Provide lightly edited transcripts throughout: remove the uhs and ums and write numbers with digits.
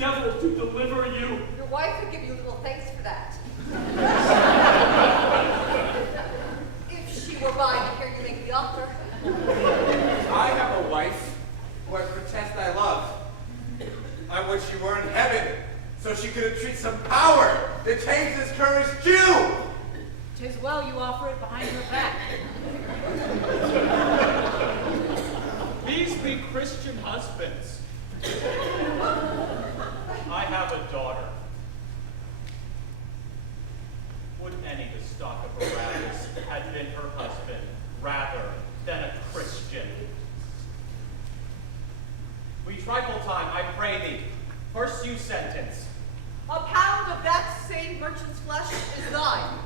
devil to deliver you. Your wife would give you little thanks for that. If she were by to hear you make the offer. I have a wife who I protest I love. I wish she were in heaven, so she could entreat some power to change this cursed Jew. 'Tis well you offer it behind her back. These be Christian husbands. I have a daughter. Would any the stock of Barabbas had been her husband rather than a Christian? We trifle time, I pray thee. First you sentence. A pound of that same merchant's flesh is thine.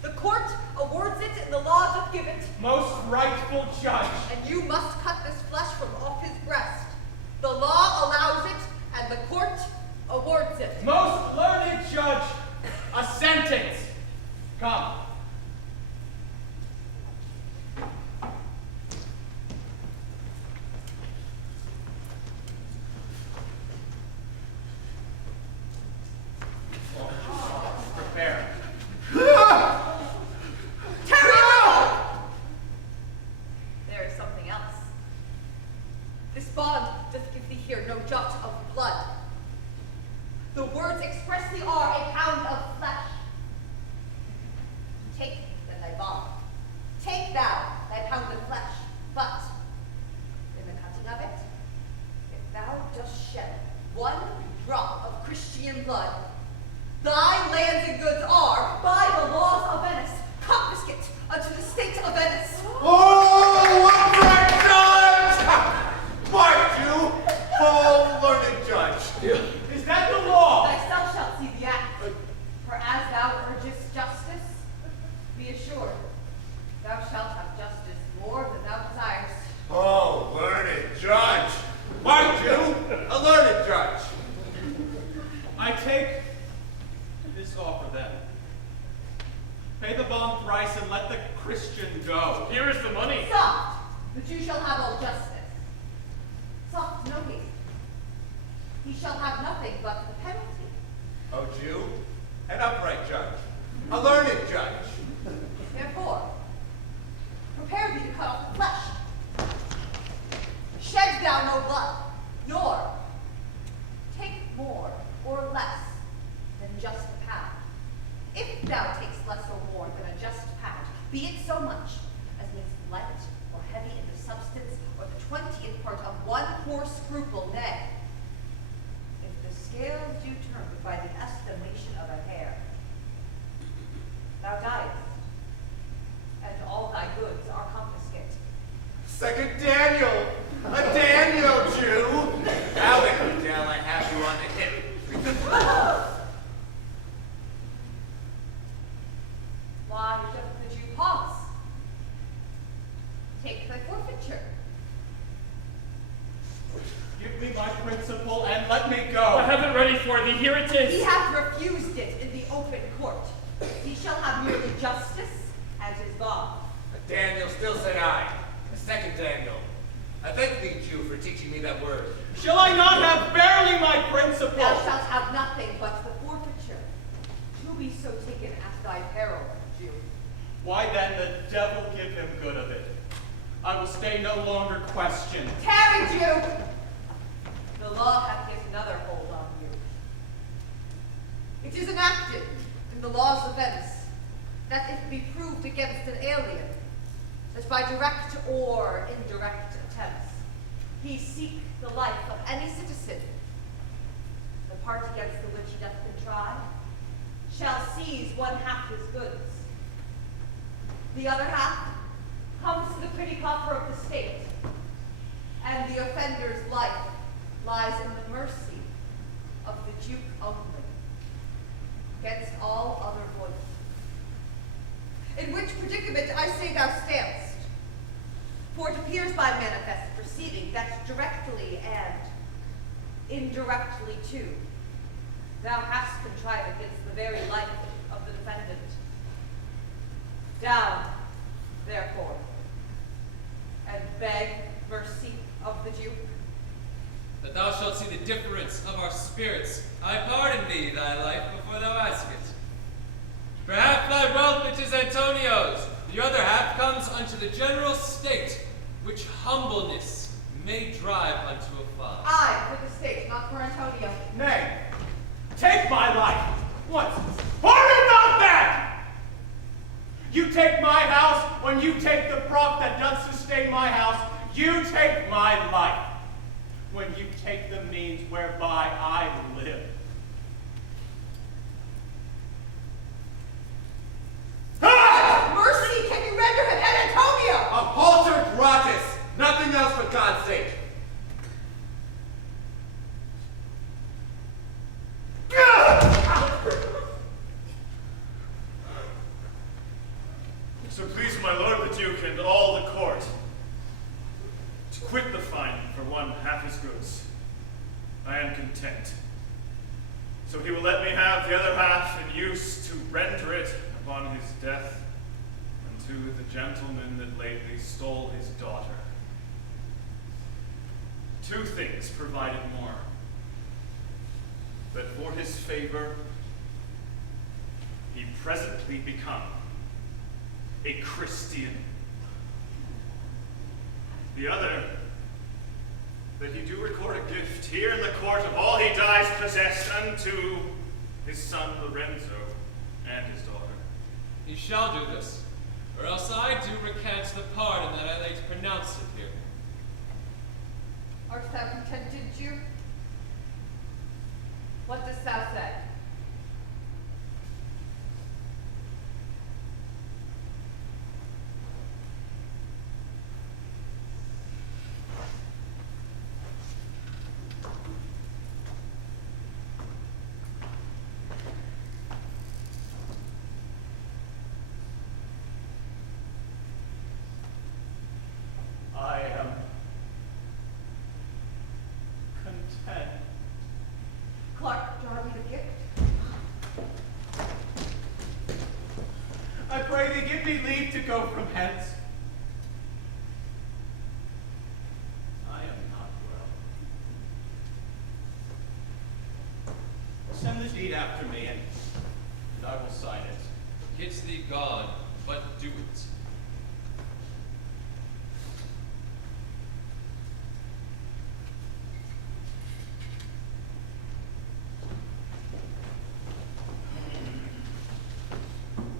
The court awards it and the law doth give it. Most rightful judge. And you must cut this flesh from off his breast. The law allows it, and the court awards it. Most learned judge, a sentence. Come. Prepare. There is something else. This bond doth give thee here no jot of blood. The words expressly are a pound of flesh. Take then thy bond. Take thou thy pound of flesh. But in the cutting of it, if thou dost shed one drop of Christian blood, thy lands and goods are, by the laws of Venice, confiscate unto the state of Venice. Oh, what right judge! My Jew, full learned judge. Is that the law? Thyself shalt see the act. For as thou urgest justice, be assured, thou shalt have justice more than thou desires. Oh, learned judge. My Jew, a learned judge. I take this offer then. Pay the bond thrice and let the Christian go. Here is the money. Soft, the Jew shall have all justice. Soft, no haste. He shall have nothing but the penalty. O Jew, an upright judge, a learned judge. Therefore, prepare thee to cut off the flesh. Shed thou no blood, nor take more or less than just a pound. If thou takest less or more than a just pound, be it so much as makes light or heavy in the substance, or the 20th part of one poor scruple, nay, if the scales do turn by the estimation of a hair, thou diest, and all thy goods are confiscate. Second Daniel, a Daniel Jew. Now then, Gail, I have you on the hip. Why doth the Jew pause? Take thy forfeiture. Give me my principal and let me go. I have it ready for thee. Here it is. He hath refused it in the open court. He shall have merely justice and his bond. Daniel still said I. A second Daniel. I thank thee, Jew, for teaching me that word. Shall I not have barely my principal? Thou shalt have nothing but the forfeiture. To be so taken at thy peril, Jew. Why then the devil give him good of it? I will stay no longer questioned. Tarry, Jew! The law hath yet another hold on you. It is enacted in the laws of Venice that if it be proved against an alien, that by direct or indirect attempts he seek the life of any citizen, the part against the which he doth contrive shall seize one half his goods. The other half comes to the pretty coffer of the state, and the offender's life lies in the mercy of the Duke only, against all other voice. In which predicament I say thou standst, for it appears by manifest perceiving that directly and indirectly too, thou hast contrived against the very life of the defendant. Down, therefore, and beg mercy of the Duke. that thou shalt see the difference of our spirits, I pardon thee thy life before thou ask it. For half thy wealth which is Antonio's, the other half comes unto the general state, which humbleness may drive unto a fall. I for the state, not for Antonio. Nay, take my life once. Pardon not that! You take my house when you take the prop that doth sustain my house. You take my life when you take the means whereby I live. Mercy, can you render him an Antonio? A halter gratis! Nothing else for God's sake! So please my lord the Duke and all the court to quit the fine for one half his goods. I am content. So he will let me have the other half in use to render it upon his death unto the gentleman that lately stole his daughter. 2 things provided more. That for his favor he presently become a Christian. The other, that he do record a gift here in the court of all he dies possessed unto his son Lorenzo and his daughter. He shall do this, or else I do recant the pardon that I late pronounced it here. Art thou contented, Jew? What dost thou say? I am content. Clark, draw me the gift. I pray thee give me leave to go from hence. I am not well. Send the deed after me, and I will sign it. It's thee God, but do it.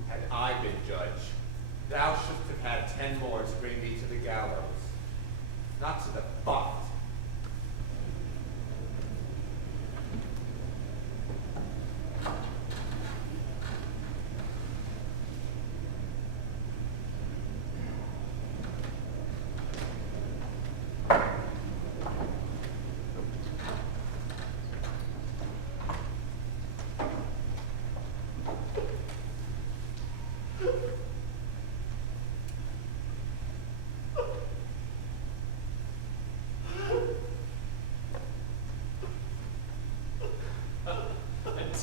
Had I been judge, thou shouldst have had 10 more to bring thee to the gallows, not to the butt.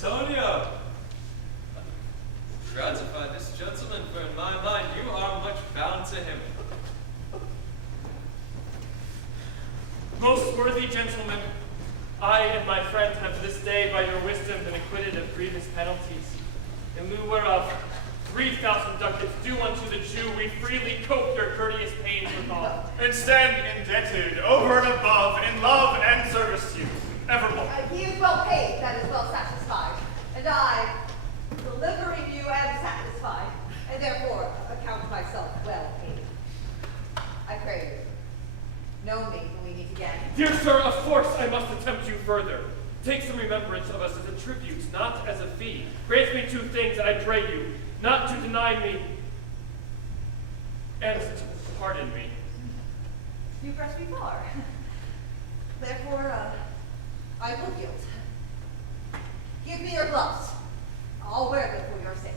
Antonio! Gratify this gentleman, for in my mind you are much bound to him. Most worthy gentlemen, I and my friend have this day by your wisdom been acquitted of grievous penalties, in lieu whereof 3,000 ducats due unto the Jew we freely cope your courteous pains withal. And stand indebted over and above in love and service to you, evermore. He is well paid, that is well satisfied. And I, delivering you, am satisfied, and therefore account myself well paid. I pray you, know me when we meet again. Dear sir, of course I must attempt you further. Take some remembrance of us as a tribute, not as a fee. Grant me 2 things, I pray you, not to deny me, and to pardon me. You press me far. Therefore, I will yield. Give me your gloves. I'll wear them for your sake.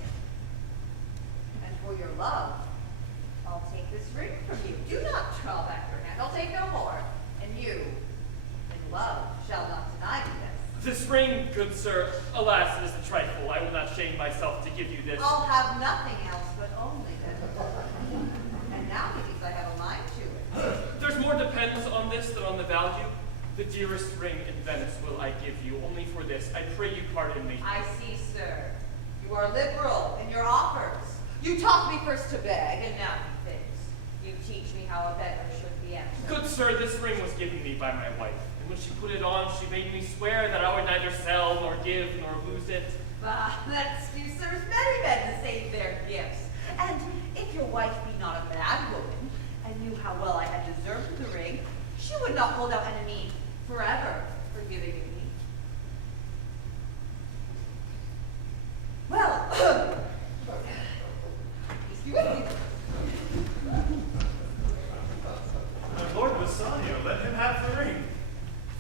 And for your love, I'll take this ring from you. Do not draw back your hand. I'll take no more. And you, in love, shall not deny me this. This ring, good sir, alas, it is a trifle. I will not shame myself to give you this. I'll have nothing else but only this. And now methinks I have a mind to it. There's more depends on this than on the value. The dearest ring in Venice will I give you. Only for this, I pray you pardon me. I see, sir. You are liberal in your offers. You taught me first to beg, and now you things. You teach me how a beggar should be answered. Good sir, this ring was given me by my wife, and when she put it on, she made me swear that I would neither sell, nor give, nor lose it. Bah, that you serves many men to save their gifts. And if your wife be not a bad woman, and knew how well I had deserved the ring, she would not hold out enemy forever for giving it me. Well, excuse me. My Lord Bassanio, let him have the ring.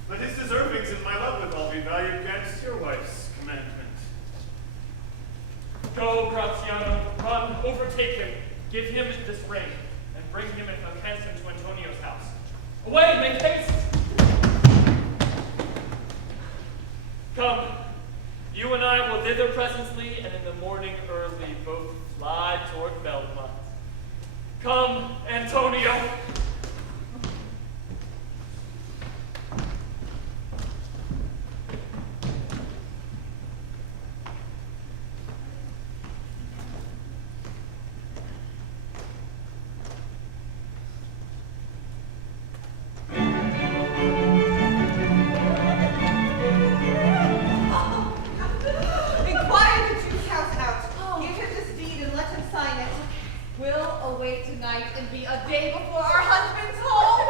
But his deservings and my love with all be valued against your wife's commandment. Go, Graziano, run, overtake him, give him this ring, and bring him in handsome to Antonio's house. Away, make haste! Come, you and I will thither presently, and in the morning early both fly toward Belmont. Come, Antonio! And be a day before our husband's home.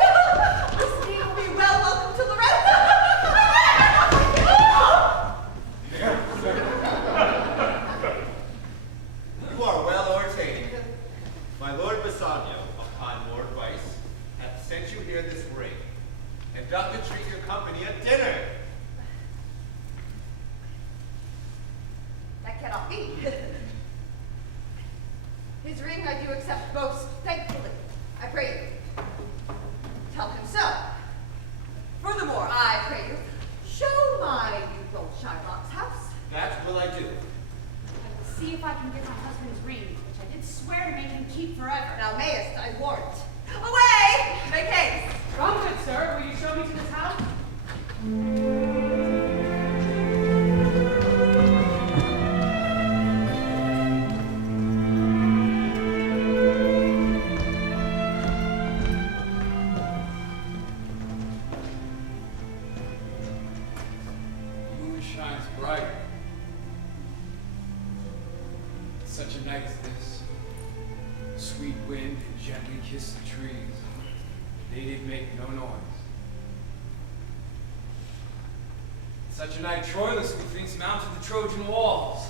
This day will be well welcome to Lorenzo. You are well ordained. My Lord Bassanio, upon Lord Rice, hath sent you here this ring, and doth entreat your company at dinner. That cannot be. His ring I do accept most thankfully. I pray you. Tell him so. Furthermore, I pray you, show my new old Shylock's house. That will I do. I will see if I can get my husband's ring, which I did swear to make him keep forever. Now mayest I warrant. Away! Make haste! Come, good sir, will you show me to this house? Such a night as this, sweet wind had gently kissed the trees. They did make no noise. Such a night Troilus methinks mounted the Trojan walls,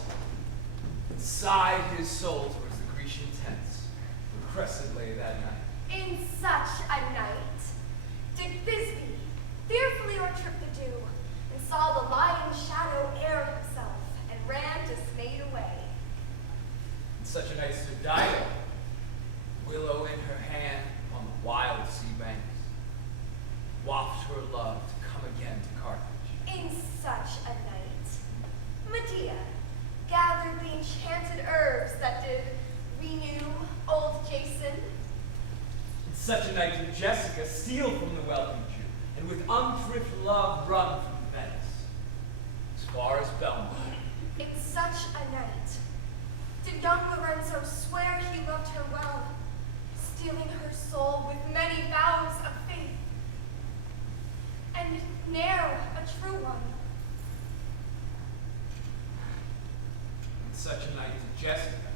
and sighed his soul towards the Grecian tents, where Cressid lay that night. In such a night, did Thisbe fearfully o'ertrip the dew, and saw the lion's shadow air himself, and ran dismayed away. In such a night stood Dido, willow in her hand on the wild sea banks, waft her love to come again to Carthage. In such a night, Medea gathered the enchanted herbs that did renew old Jason. In such a night did Jessica steal from the wealthy Jew, and with unthrift love run from Venice, as far as Belmont. In such a night, did young Lorenzo swear he loved her well, stealing her soul with many vows of faith, and ne'er a true one. In such a night did Jessica,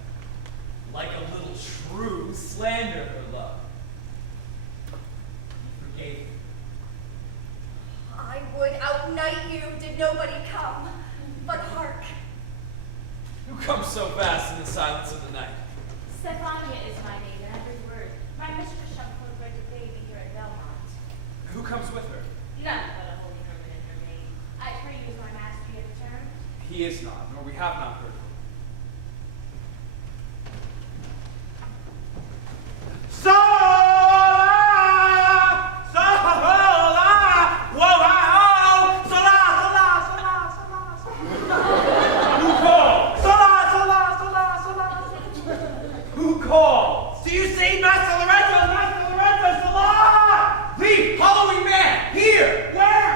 like a little shrew, slander her love. He forgave her. I would outnight you did nobody come, but hark. Who comes so fast in the silence of the night? Stefania is my name, and every word. My mistress shall celebrate the baby here at Belmont. Who comes with her? None but a holy hermit and her maid. I pray you, is my master yet returned? He is not, nor we have not heard from him. Who calls? Do you see Master Lorenzo? Master Lorenzo, Salah! Leave, following man! Here! Where?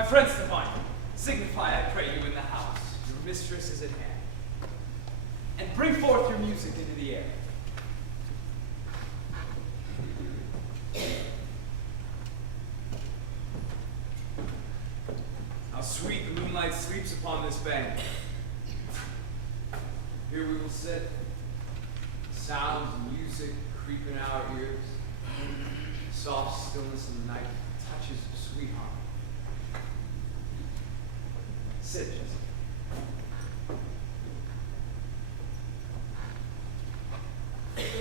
My friends divine, signify, I pray you, in the house. Your mistress is at hand. And bring forth your music into the air. How sweet the moonlight sleeps upon this bank. Here we will sit. Sounds and music creep in our ears. Soft stillness in the night, touches of sweet harmony. Sit, Jessica.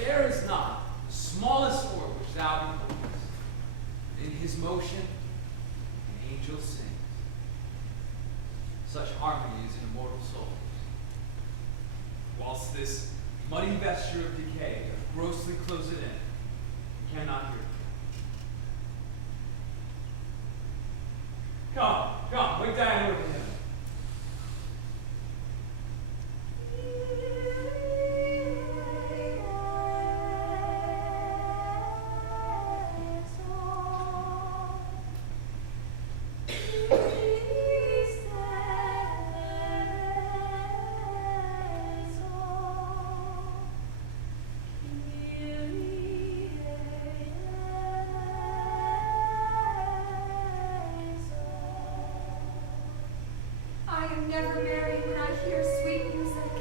There is not the smallest orb which thou beholdest. In his motion, an angel sings. Such harmony is in immortal souls. Whilst this muddy vesture of decay doth grossly close it in, you cannot hear it. Come, wake Diana over him. Never marry when I hear sweet music.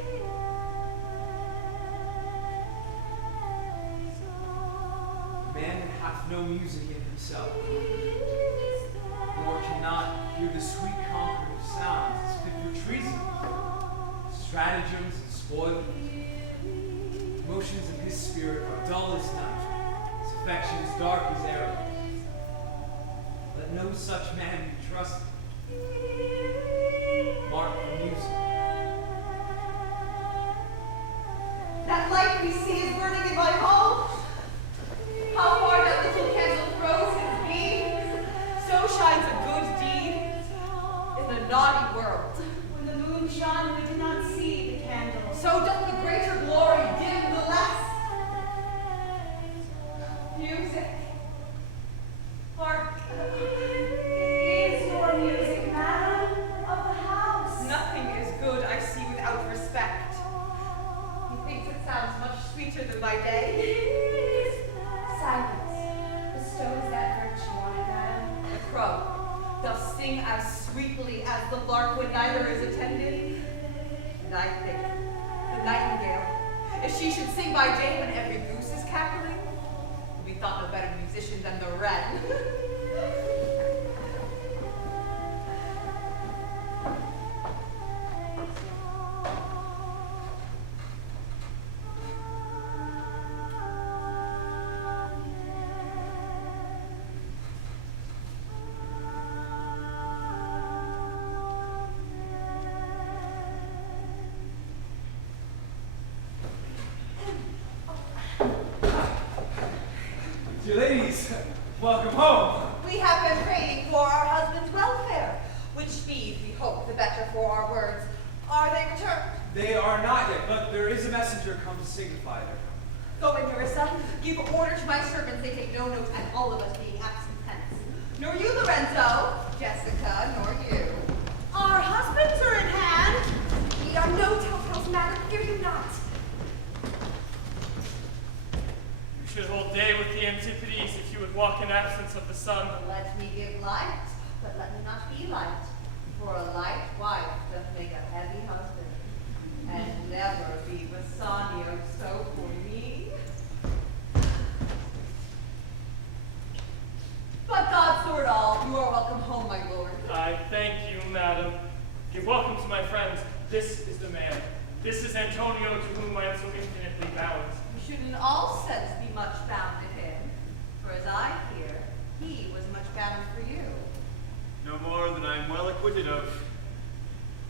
Man hath no music in himself, nor cannot hear the sweet concord of sounds as fit for treason, stratagems and spoil. Motions of his spirit are dull as night, his affections dark as arrows. Let no such man be trusted. Mark the music. That light we see is burning in my home. How far that little candle throws its beams, so shines a good deed in the naughty world. When the moon shone, we did not see the candle. So doth the greater glory dim the less. Music. Hark. Is your music, madam, of the house? Nothing is good I see without respect. Methinks it sounds much sweeter than my day. Silence bestows that virtue on it, madam. The crow doth sing as sweetly as the lark when neither is attended. And I think the nightingale, if she should sing by day when every goose is cackling, would be thought no better musician than the wren. Dear ladies, welcome home. We have been praying for our husband's welfare, which speed we hope the better for our words. Are they returned? They are not yet, but there is a messenger come to signify their coming. Go in, Nerissa. Give order to my servants they take no note at all of us being absent hence. Nor you, Lorenzo, Jessica, nor you. Our husbands are in hand. Ye are no telltales, madam, fear you not. You should hold day with the antipodes if you would walk in absence of the sun. Let me give light, but let me not be light. For a light wife doth make a heavy husband, and never be Bassanio so for me. But God sort all, you are welcome home, my lord. I thank you, madam. Give welcome to my friends. This is the man. This is Antonio, to whom I am so infinitely bound. You should in all sense be much bound to him, for as I hear, he was much bound for you. No more than I am well acquitted of.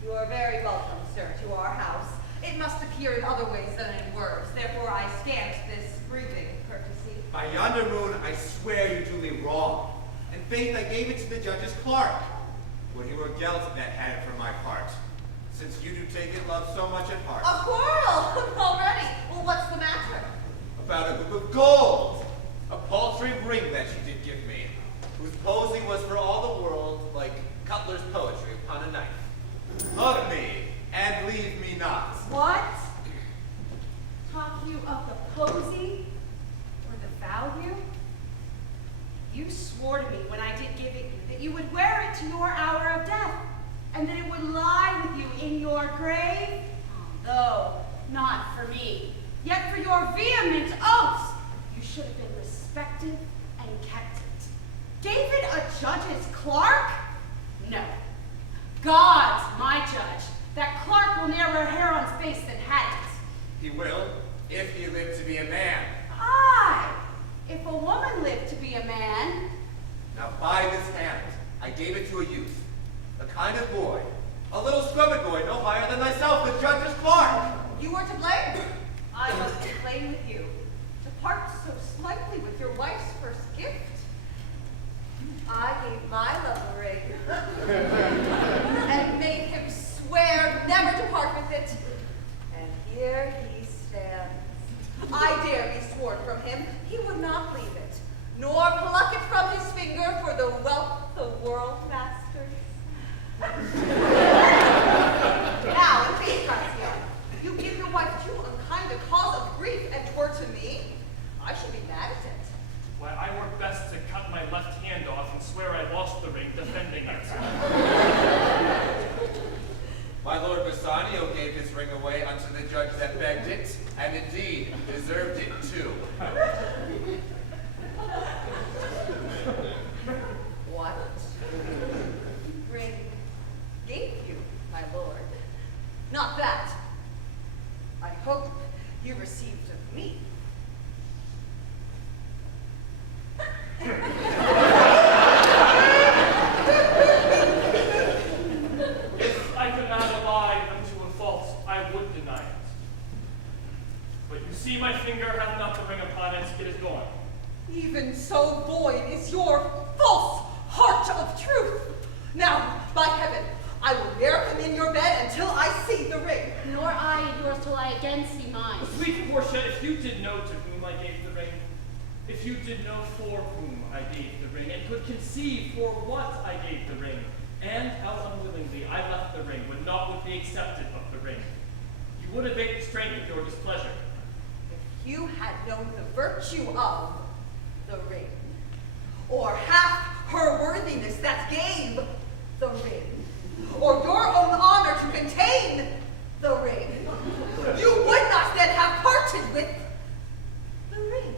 You are very welcome, sir, to our house. It must appear in other ways than in words, therefore I scant this breathing courtesy. By yonder moon, I swear you do me wrong. And faith, I gave it to the judge's clerk. Would he were Gelt that had it for my part, since you do take it, love, so much at heart. A quarrel already. Well, what's the matter? About a hoop of gold, a paltry ring that she did give me, whose posing was for all the world like cutlass you would wear it to your hour of death, and that it would lie with you in your grave? Though not for me, yet for your vehement oaths, you should have been respected and kept it. Gave it a judge's clerk? No. God's my judge. That clerk will ne'er wear hair on his face than had it. He will, if he live to be a man. Aye, if a woman lived to be a man. Now by this hand, I gave it to a youth, a kind of boy, a little scrubbed boy, no higher than thyself, the judge's clerk. You were to blame. I must complain with you. To part so slightly with your wife's first gift. I gave my love a ring and made him swear never to part with it. And here he stands. I dare be sworn from him, he would not leave it, nor pluck it from his finger for the wealth the world masters. Now, in faith, Garcia, you give your wife too unkind a cause of grief, and twere to me, I should be mad at it. Why, I were best to cut my left hand off and swear I lost the ring defending it. My Lord Bassanio gave his ring away unto the judge that begged it, and indeed deserved it too. What? Ring gave you, my lord. Not that. I hope you received of me. If I could add a lie unto a false, I would deny it. But you see my finger hath not the ring upon it, it is gone. Even so void is your false heart of truth. Now, by heaven, I will ne'er come in your bed until I see the ring. Nor I in yours till I again see mine. Sweet Portia, if you did know to whom I gave the ring, if you did know for whom I gave the ring, and could conceive for what I gave the ring, and how unwillingly I left the ring when naught would be accepted of the ring, you would abate the strength of your displeasure. If you had known the virtue of the ring, or half her worthiness that gave the ring, or your own honor to contain the ring, you would not then have parted with the ring.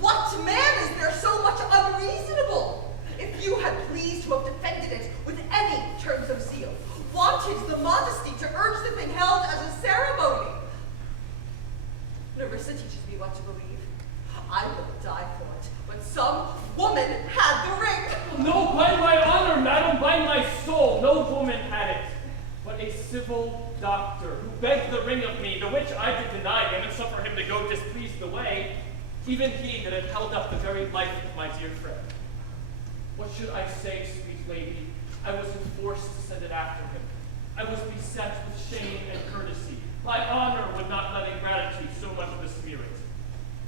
What man is there so much unreasonable? If you had pleased to have defended it with any terms of zeal, wanted the modesty to urge the thing held as a ceremony. Nerissa teaches me what to believe. I will die for it, but some woman had the ring. No, by my honor, madam, by my soul, no woman had it, but a civil doctor, who begged the ring of me, the which I did deny him, and suffer him to go displeased the way, even he that had held up the very life of my dear friend. What should I say, sweet lady? I was enforced to send it after him. I was beset with shame and courtesy. My honor would not let ingratitude so much of the spirit.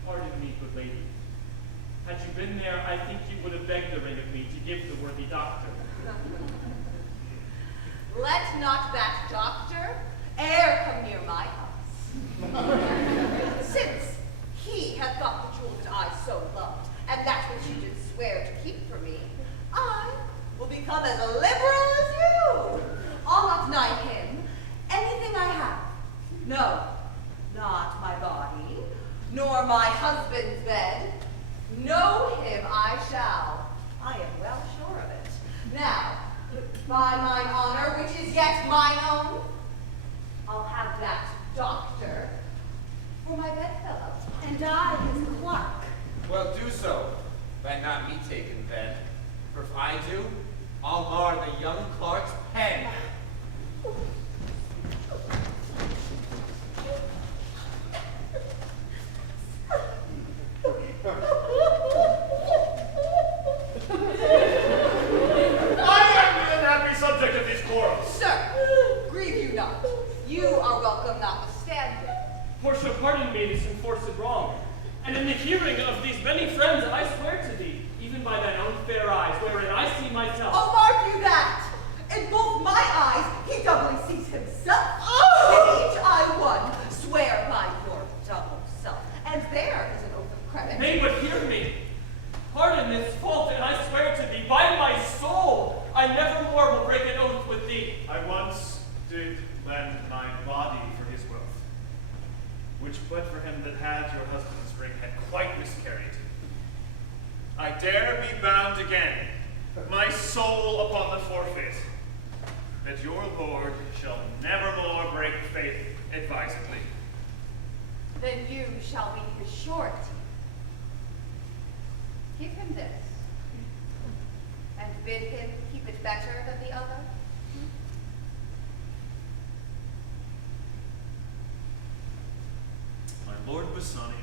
Pardon me, good lady. Had you been there, I think you would have begged the ring of me to give the worthy doctor. Let not that doctor e'er come near my house. Since he had got the jewel that I so loved, and that which you did swear to keep for me, I will become as liberal as you. I'll not deny him anything I have. No, not my body, nor my husband's bed. Know him I shall. I am well sure of it. Now, by mine honor, which is yet mine own, I'll have that doctor for my bedfellow. And I his clerk. Well, do so, but not me taken then. For if I do, I'll mar the young clerk's pen. Subject of these quarrels. Sir, grieve you not. You are welcome notwithstanding. Portia, pardon me this enforced wrong. And in the hearing of these many friends, I swear to thee, even by thine own fair eyes, wherein I see myself. Oh, mark you that! In my soul upon the forfeit, that your lord shall nevermore break faith advisedly. Then you shall be his surety. Give him this, and bid him keep it better than the other. My lord Bassanio,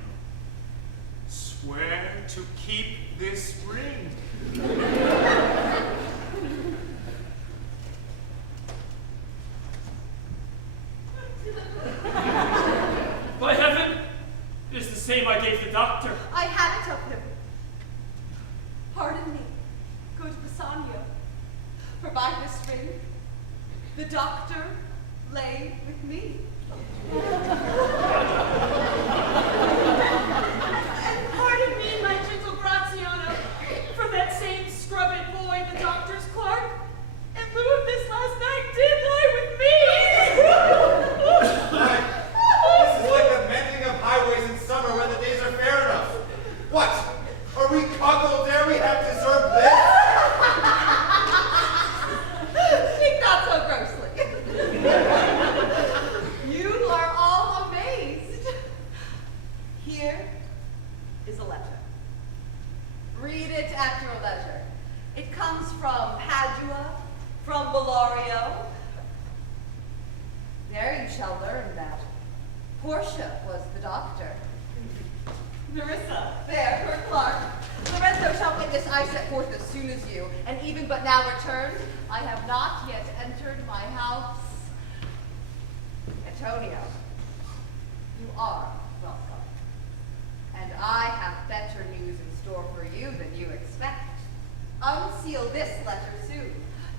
swear to keep this ring. By heaven, it is the same I gave the doctor. I had it of him. Pardon me, good Bassanio, for by this ring, the doctor lay with me. And pardon me, my gentle Graziano, for that same scrubbed boy, the doctor's clerk, in lieu of this last night, did lie with me. This is like the mending of highways in summer when the days are fair enough. What? Are we coddled? Dare we have deserved this? Speak not so grossly. You are all amazed. Here is a letter. Read it at your leisure. It comes from Padua, from Bellario. There you shall learn that Portia was the doctor. Nerissa, there, her clerk. Lorenzo shall witness I set forth as soon as you, and even but now returned, I have not yet entered my house. Antonio, you are welcome. And I have better news in store for you than you expect. Unseal this letter soon.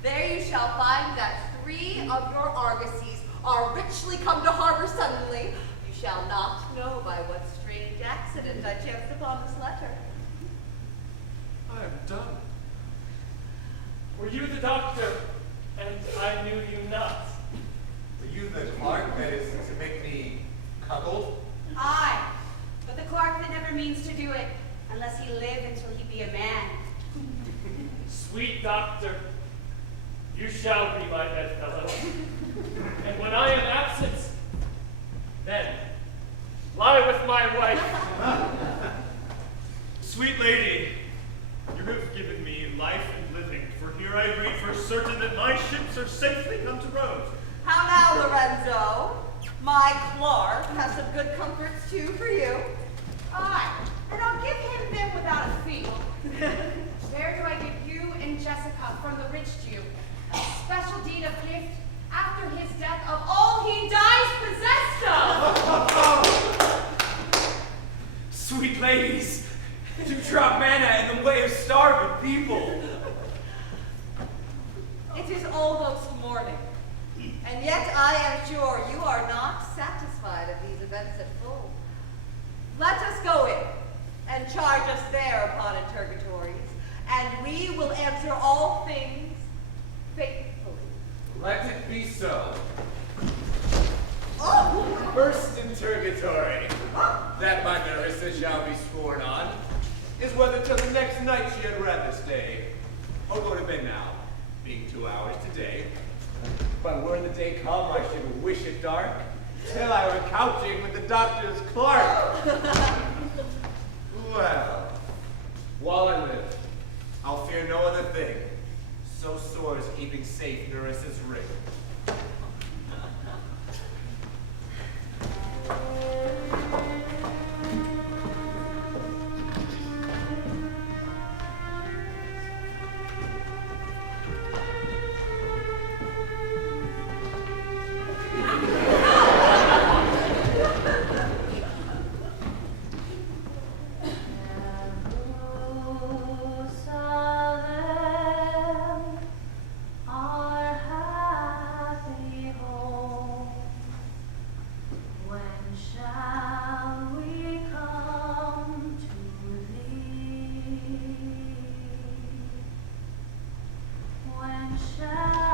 There you shall find that 3 of your argosies are richly come to harbor suddenly. You shall not know by what strange accident I chanced upon this letter. I am done. Were you the doctor, and I knew you not? Were you the clerk that is to make me cuckold? Aye, but the clerk that never means to do it, unless he live until he be a man. Sweet doctor, you shall be my bedfellow. And when I am absent, then lie with my wife. Sweet lady, you have given me life and living, for here I read for certain that my ships are safely come to road. How now, Lorenzo? My clerk has some good comforts too for you. Aye, and I'll give him them without a fee. There do I give you and Jessica from the rich Jew a special deed of gift after his death of all he dies possessed of. Sweet ladies, to drop manna in the way of starving people. It is almost morning, and yet I am sure you are not satisfied of these events at full. Let us go in and charge us there upon interrogatories, and we will answer all things faithfully. Let it be so. Oh! First interrogatory, that my Nerissa shall be sworn on, is whether till the next night she had rather stay, or go to bed now, being 2 hours today. But were the day come, I should wish it dark, till I were couching with the doctor's clerk. Well, while I live, I'll fear no other thing, so sore as keeping safe Nerissa's ring. Shall